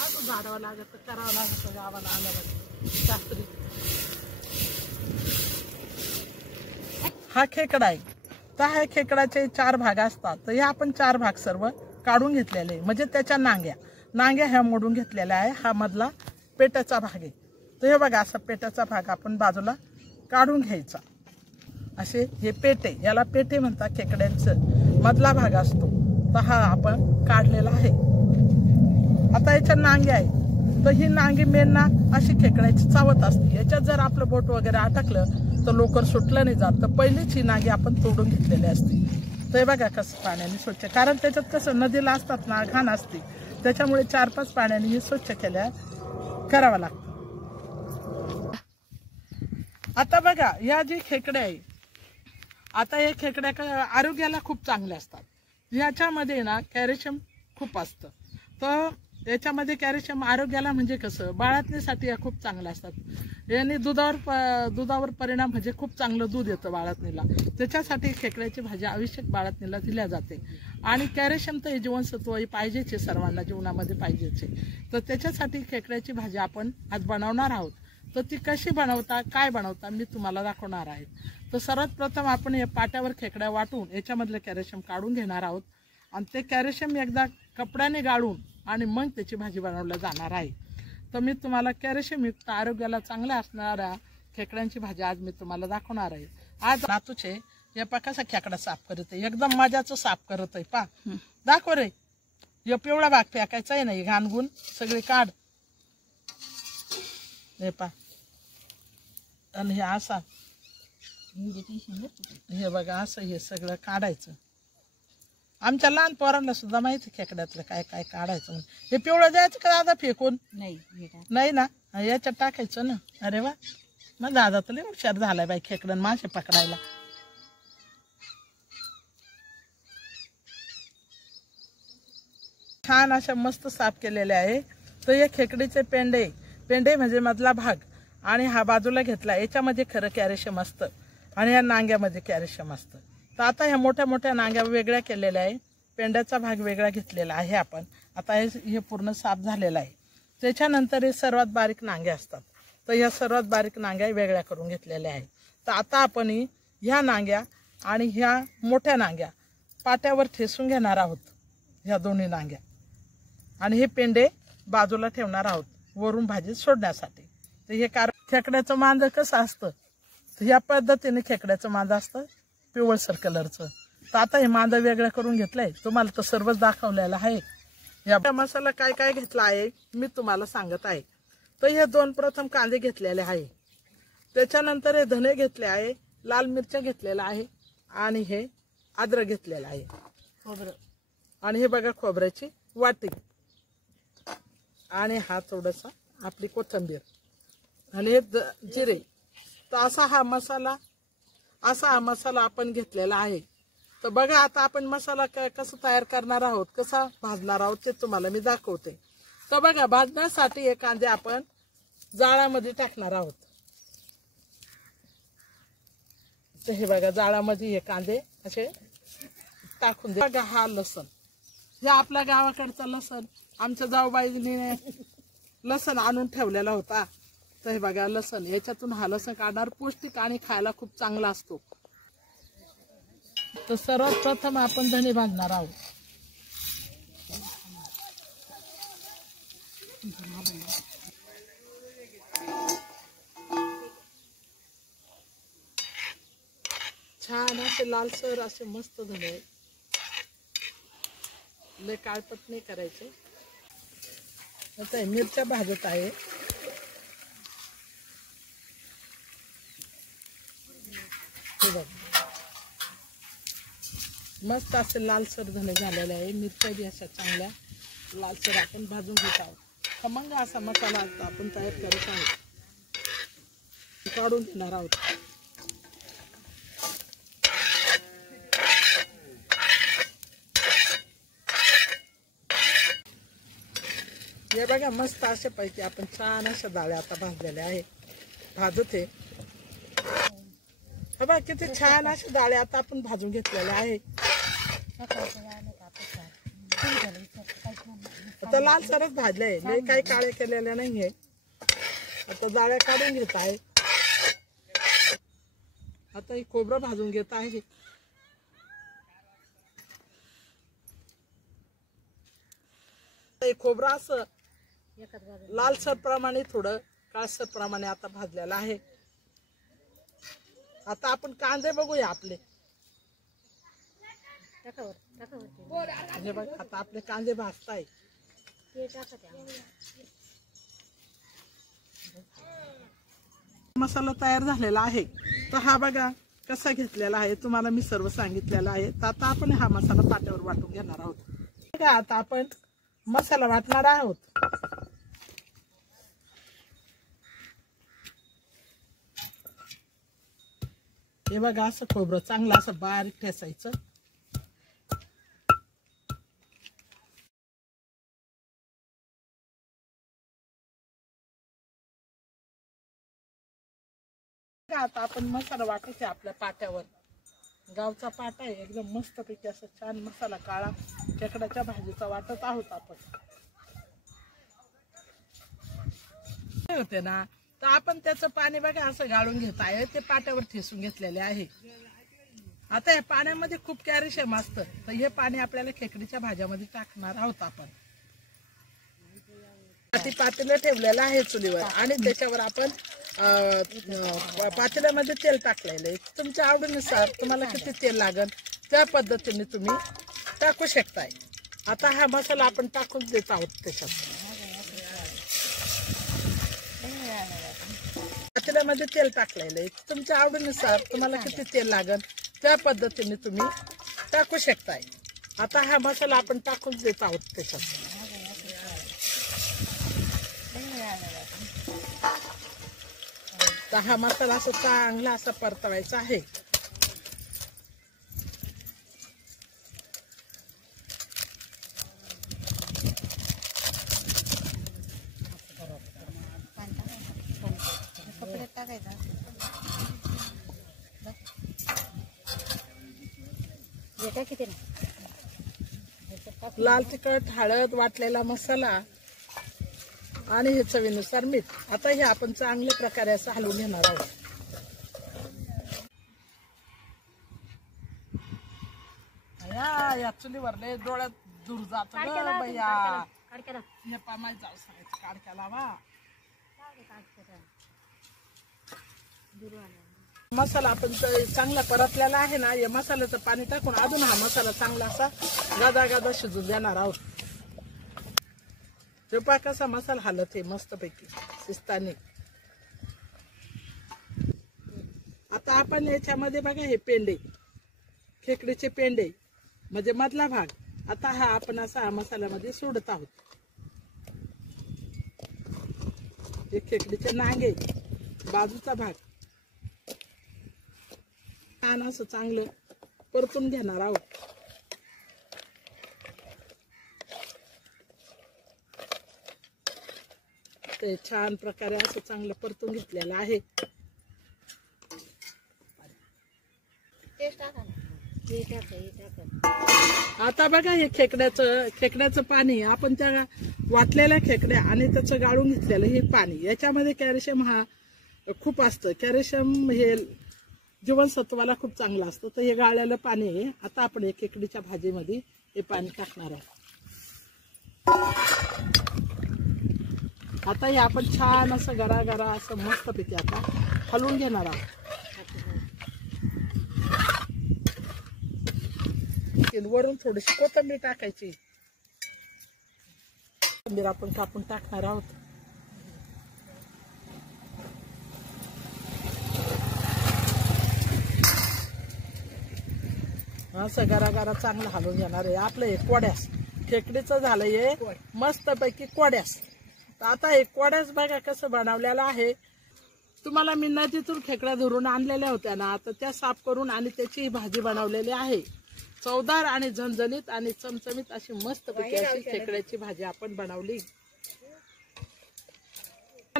आज झाडावं लागत करावं लागतं गावाला आल्यावर शास्त्री. हा खेकडा आहे. तर ह्या खेकडाचे 4 भाग असतात. तर हे आपण 4 भाग सर्व काढून घेतलेले आहे. म्हणजे त्याच्या नांग्या ह्या मोडून घेतलेल्या आहे. हा मधला पेटाचा भाग आहे. तर हे बघा असा पेटाचा भाग आपण बाजूला काढून घ्यायचा. असे हे पेटे, याला पेटे म्हणतात. खेकड्यांचं मधला भाग असतो. तर हा आपण काढलेला आहे. आता याच्या नांग्या आहे. तर ही नांगी मेन ना अशी खेकड्याची चावत असते. याच्यात जर आपलं बोट वगैरे अटकलं तर लवकर सुटलं नाही जात. तर पहिलीच ही नांगी आपण तोडून घेतलेली असते. तर हे बघा कसं पाण्याने स्वच्छ, कारण त्याच्यात कसं नदीला असतात ना घाण असते, त्याच्यामुळे 4-5 पाण्याने हे स्वच्छ करावं लागतं. आता बघा या जी खेकड्या आहे, आता हे खेकड्या आरोग्याला खूप चांगले असतात. याच्यामध्ये ना कॅल्शियम खूप असतं. तर याच्यामध्ये कॅल्शियम आरोग्याला म्हणजे कसं बाळातणीसाठी या खूप चांगल्या असतात. याने दुधावर परिणाम म्हणजे खूप चांगलं दूध येतं बाळातणीला. त्याच्यासाठी खेकड्याची भाजी आवश्यक बाळातणीला दिल्या जाते. आणि कॅल्शियम तर हे जीवनसत्व हे पाहिजेच, सर्वांना जीवनामध्ये पाहिजेच. तर त्याच्यासाठी खेकड्याची भाजी आपण आज बनवणार आहोत. तर ती कशी बनवता काय बनवता मी तुम्हाला दाखवणार आहे. तर सर्वात प्रथम आपण या पाट्यावर खेकड्या वाटून याच्यामधलं कॅल्शियम काढून घेणार आहोत. आणि ते कॅल्शियम एकदा कपड्याने गाळून आणि मग त्याची भाजी बनवली जाणार आहे. तर मी तुम्हाला कॅल्शियमयुक्त आरोग्याला चांगल्या असणाऱ्या खेकड्यांची भाजी आज मी तुम्हाला दाखवणार आहे. आज नातूचे हे पा कसा खेकडा साफ करत आहे, एकदम मजाचं साफ करत आहे. पा दाखव रे. हे पिवळा भाग फेकायचा आहे ना, हे घाणगुण सगळे काढ. हे पा आणि हे असा हे बघा असं हे सगळं काढायचं. आमच्या लहान पोरांना सुद्धा माहिती खेकड्यातलं काय काय काढायचं. हे पिवळं द्यायचं का दादा फेकून? नाही ना, याच्यात टाकायचं ना. अरे वा, मग दादा तर लय हुशार झालाय बाई खेकडं मासे पकडायला. छान अशा मस्त साफ केलेले आहे. तर हे खेकडीचे पेंडे म्हणजे मधला भाग आणि हा बाजूला घेतला. याच्यामध्ये खरं कॅल्शियम असतं आणि या नांग्यामध्ये कॅल्शियम असतं. तर आता ह्या मोठ्या मोठ्या नांग्या वेगळ्या केलेल्या आहे. पेंड्याचा भाग वेगळा घेतलेला आहे आपण. आता हे पूर्ण साफ झालेलं आहे. त्याच्यानंतर हे सर्वात बारीक नांग्या असतात. तर ह्या सर्वात बारीक नांग्या वेगळ्या करून घेतलेल्या आहे. तर आता आपण ह्या नांग्या आणि ह्या मोठ्या नांग्या पाट्यावर ठेसून घेणार आहोत. ह्या दोन्ही नांग्या आणि हे पेंडे बाजूला ठेवणार आहोत वरून भाजीत सोडण्यासाठी. तर हे खेकड्याचं मांद कसं असतं, तर ह्या पद्धतीने खेकड्याचं मांद असतं पिवळसर कलरचं. तर आता हे मांद वेगळं करून घेतलंय. तुम्हाला तर सर्वच दाखवलेलं आहे. या मसाला काय काय घेतला आहे मी तुम्हाला सांगत आहे. तर हे 2 प्रथम कांदे घेतलेले आहे. त्याच्यानंतर हे धने घेतले आहे, लाल मिरच्या घेतलेला आहे आणि हे अद्रक घेतलेलं आहे, खोबरं. आणि हे बघा खोबऱ्याची वाटी आणि हा थोडासा आपली कोथिंबीर आणि हे जिरे. तर असा हा मसाला आपण घेतलेला आहे. तर बघा आता आपण मसाला कसं तयार करणार आहोत, कसा भाजणार आहोत ते तुम्हाला मी दाखवते. तर बघा भाजण्यासाठी हे कांदे आपण जाळामध्ये टाकणार आहोत. तर हे बघा जाळामध्ये हे कांदे असे टाकून दे. बघा हा लसण, हे आपल्या गावाकडचा लसण आमच्या जाऊबाईने लसण आणून ठेवलेला होता. तर हे बघा लसण, याच्यातून हा लसण काढणार. पौष्टिक आणि खायला खूप चांगला असतो. तर सर्वात प्रथम आपण धणे भाजणार आहोत. छान असे लालसर असे मस्त धणे, लय काळपट नाही करायचे. आता मिरच्या भाजत आहे. हे बघ मस्त असे लालसर धणे झालेले आहे. मिरच्या बी अशा चांगल्या लालसर आपण भाजून घेत आहोत. खमंग असा मसाला आपण तयार करत आहोत, काढून घेणार आहोत. हे बघा मस्त अशा पैकी आपण छान अशा डाळ्या आता भाजलेल्या आहे. भाजत आहे बघा किती छान अशा डाळ्या आता आपण भाजून घेतलेल्या आहे. आता लाल सरच भाजलंय, लय काही काळे केलेले नाहीये. आता जाळ्या काढून घेत आहे. आता हे खोबरं भाजून घेत आहे. खोबरं असं लालसर प्रमाणे थोडं काळसर प्रमाणे आता भाजलेलं आहे. आता आपण कांदे बघूया आपले. आता आपले कांदे भाजताय. मसाला तयार झालेला आहे. तर हा बघा कसा घेतलेला आहे, तुम्हाला मी सर्व सांगितलेलं आहे. तर आता आपण हा मसाला पाट्यावर वाटून घेणार आहोत. आता आपण मसाला वाटणार आहोत. हे बघा असं खोबरं चांगलं असं बारीक ठेसायचं. आता आपण मसाला वाटायचा आपल्या पाट्यावर. गावचा पाटा आहे, एकदम मस्त पैकी असं छान मसाला काळा खेकड्याच्या भाजीचा वाटत आहोत आपण. होते ना, तर आपण त्याचं पाणी बघा असं गाळून घेत आहे. ते पाट्यावर ठेसून घेतलेले आहे. आता या पाण्यामध्ये खूप कॅल्शियम असतं, तर हे पाणी आपल्याला खेकडीच्या भाज्यामध्ये टाकणार आहोत आपण. पातेलं ठेवलेलं आहे चुलीवर आणि त्याच्यावर आपण पातेल्यामध्ये तेल टाकलेलं आहे. तुमच्या आवडीनुसार तुम्हाला किती तेल लागेल त्या पद्धतीने तुम्ही टाकू शकताय. आता हा मसाला आपण टाकून देत आहोत त्याच्यात. पातेल्यामध्ये तेल टाकलेलं आहे. तुमच्या आवडीनुसार तुम्हाला किती तेल लागेल त्या पद्धतीने तुम्ही टाकू शकताय. आता हा मसाला आपण टाकून देत आहोत त्याच्यात. तर हा मसाला असा चांगला असा परतवायचा आहे. लाल तिखट, हळद, वाटलेला मसाला आणि हे चवीनुसार मीठ. आता हे आपण चांगल्या प्रकारे असं हलवून घेणार आहोत. या चुलीवर लय डोळ्यात दूर जात भैया. हे पामाय जाऊ सगळ्याची काडक्या लावा. मसाला आपण चांगला परतलेला आहे ना, या मसाल्याचं पाणी टाकून अजून हा मसाला चांगला असा गादा गादा शिजून देणार आहोत. पहा कसा मसाला हालत आहे मस्त पैकी शिस्ताने. आता आपण याच्यामध्ये बघा हे पेंडे, खेकडीचे पेंडे म्हणजे मधला भाग, आता हा आपण असा मसाल्यामध्ये सोडत आहोत. हे खेकडीचे नांगे, बाजूचा भाग छान असं चांगलं परतून घेणार आहोत. ते छान प्रकारे असं चांगलं परतून घेतलेलं आहे. आता बघा हे खेकड्याचं पाणी आपण त्या वाटलेल्या खेकड्या आणि त्याचं गाळून घेतलेलं हे पाणी, याच्यामध्ये कॅल्शियम हा खूप असतं. कॅल्शियम हे जीवनसत्वाला खूप चांगलं असतं. तर हे गाळलेलं पाणी आहे. आता आपण हे खेकडीच्या भाजीमध्ये हे पाणी टाकणार आहोत. आता हे आपण छान असं गरा गरा असं मस्तपैकी आता हलवून घेणार आहोत. वरून थोडीशी कोथिंबीर टाकायची. कोथिंबीर आपण कापून टाकणार आहोत. असं गरा गरा चांगलं हलवून घेणार आहे. आपलं हे कोड्यास खेकडीचं झालंय मस्त पैकी कोड्यास. आता हे कोड्यास बघा कसं बनवलेलं आहे. तुम्हाला मी नदीतून खेकड्या धरून आणलेल्या होत्या ना, तर त्या साफ करून आणि त्याची भाजी बनवलेली आहे. चवदार आणि झणझणीत आणि चमचमीत अशी मस्त पैकी अशी खेकड्याची भाजी आपण बनवली.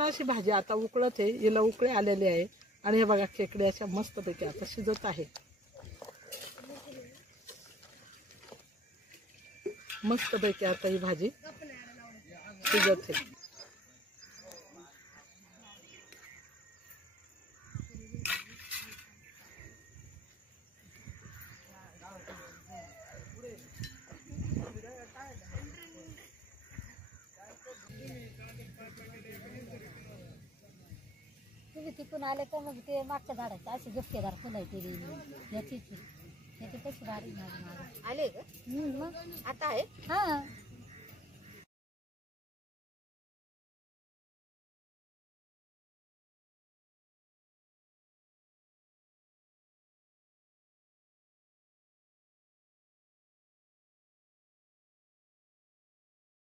अशी भाजी आता उकळत आहे, हिला उकळे आलेले आहे आणि हे बघा खेकड्याच्या मस्त पैकी आता शिजत आहे. मस्त पैकी आता ही भाजी शिजत आहे. तुम्ही तिथून आले का मग ते मागच्या झाडाचे असे झुपकेदार फुलं याची याची कशी भारी आले का मग आता आहे हा